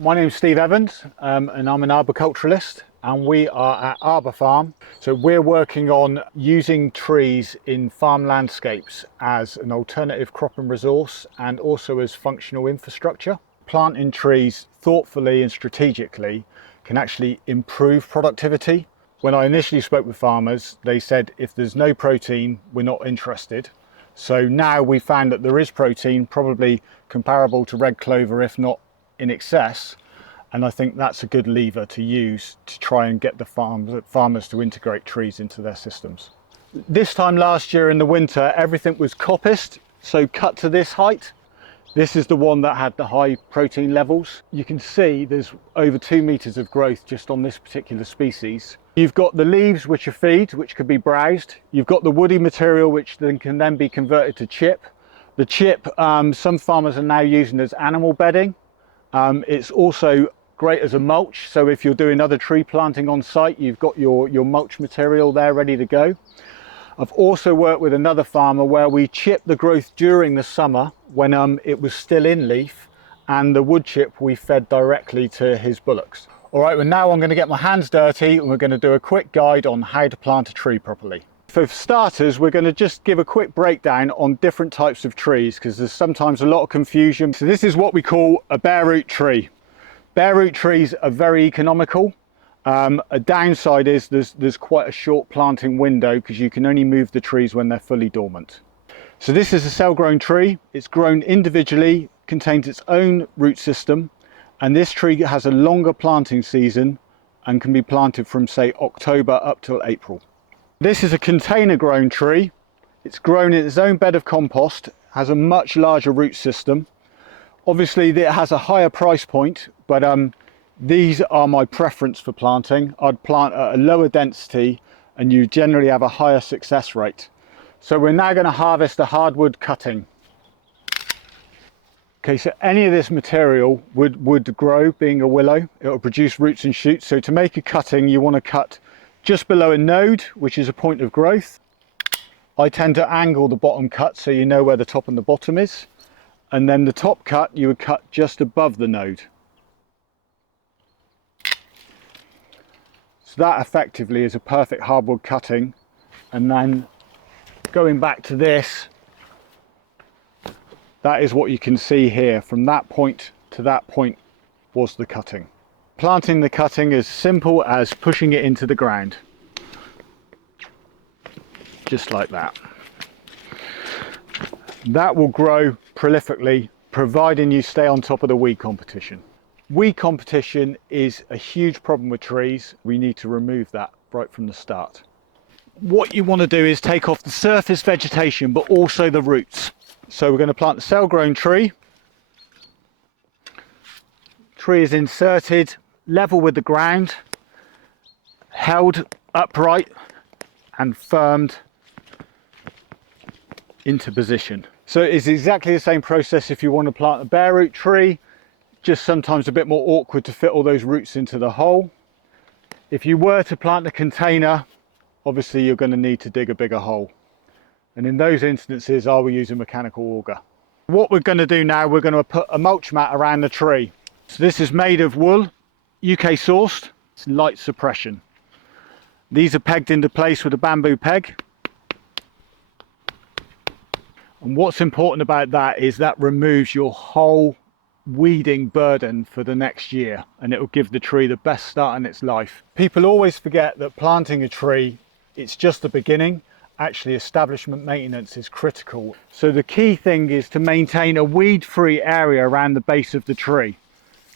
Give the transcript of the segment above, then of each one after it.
My name's Steve Evans and I'm an arboriculturalist, and we are at Arbor Farm. So we're working on using trees in farm landscapes as an alternative cropping resource and also as functional infrastructure. Planting trees thoughtfully and strategically can actually improve productivity. When I initially spoke with farmers, they said if there's no protein, we're not interested. So now we found that there is protein, probably comparable to red clover, if not in excess, and I think that's a good lever to use to try and get the farmers to integrate trees into their systems. This time last year in the winter, everything was coppiced, so cut to this height. This is the one that had the high protein levels. You can see there's over 2 meters of growth just on this particular species. You've got the leaves, which are feed, which could be browsed. You've got the woody material, which then can be converted to chip. The chip, some farmers are now using as animal bedding. It's also great as a mulch, so if you're doing other tree planting on site, you've got your mulch material there ready to go. I've also worked with another farmer where we chip the growth during the summer when it was still in leaf, and the wood chip we fed directly to his bullocks. All right, well now I'm going to get my hands dirty and we're going to do a quick guide on how to plant a tree properly. For starters, we're going to just give a quick breakdown on different types of trees because there's sometimes a lot of confusion. So this is what we call a bare root tree. Bare root trees are very economical. A downside is there's quite a short planting window because you can only move the trees when they're fully dormant. So this is a cell-grown tree. It's grown individually, contains its own root system, and this tree has a longer planting season and can be planted from, say, October up till April. This is a container grown tree. It's grown in its own bed of compost, has a much larger root system. Obviously it has a higher price point, but these are my preference for planting. I'd plant at a lower density and you generally have a higher success rate. So we're now going to harvest a hardwood cutting. Okay, so any of this material would grow, being a willow. It will produce roots and shoots. So to make a cutting, you want to cut just below a node, which is a point of growth. I tend to angle the bottom cut so you know where the top and the bottom is. And then the top cut, you would cut just above the node. So that effectively is a perfect hardwood cutting. And then going back to this, that is what you can see here. From that point to that point was the cutting. Planting the cutting is simple as pushing it into the ground. Just like that. That will grow prolifically, providing you stay on top of the weed competition. Weed competition is a huge problem with trees. We need to remove that right from the start. What you want to do is take off the surface vegetation, but also the roots. So we're going to plant a cell-grown tree. Tree is inserted level with the ground, held upright and firmed into position. So it's exactly the same process if you want to plant a bare root tree, just sometimes a bit more awkward to fit all those roots into the hole. If you were to plant a container, obviously you're going to need to dig a bigger hole. And in those instances, I will use a mechanical auger. What we're going to do now, we're going to put a mulch mat around the tree. So this is made of wool, UK sourced, it's light suppression. These are pegged into place with a bamboo peg. And what's important about that is that removes your whole weeding burden for the next year, and it will give the tree the best start in its life. People always forget that planting a tree, it's just the beginning. Actually, establishment maintenance is critical. So the key thing is to maintain a weed-free area around the base of the tree.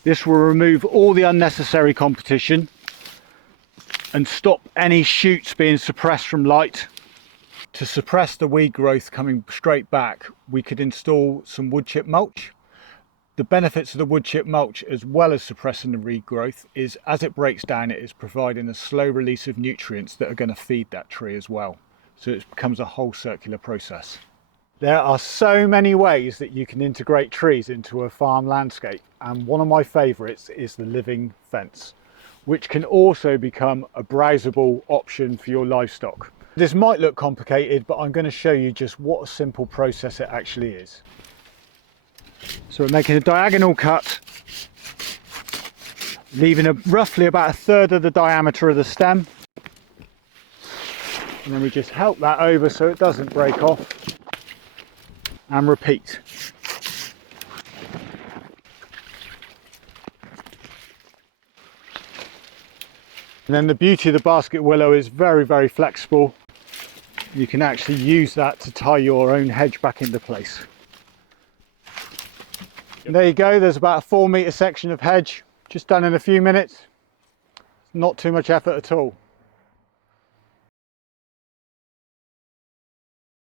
This will remove all the unnecessary competition and stop any shoots being suppressed from light. To suppress the weed growth coming straight back, we could install some wood chip mulch. The benefits of the wood chip mulch, as well as suppressing the weed growth, is as it breaks down, it is providing a slow release of nutrients that are going to feed that tree as well. So it becomes a whole circular process. There are so many ways that you can integrate trees into a farm landscape, and one of my favourites is the living fence, which can also become a browsable option for your livestock. This might look complicated, but I'm going to show you just what a simple process it actually is. So we're making a diagonal cut leaving roughly about 1/3 of the diameter of the stem. And then we just help that over so it doesn't break off, and repeat. And then the beauty of the basket willow is very, very flexible. You can actually use that to tie your own hedge back into place. And there you go, there's about a 4 metre section of hedge, just done in a few minutes. Not too much effort at all.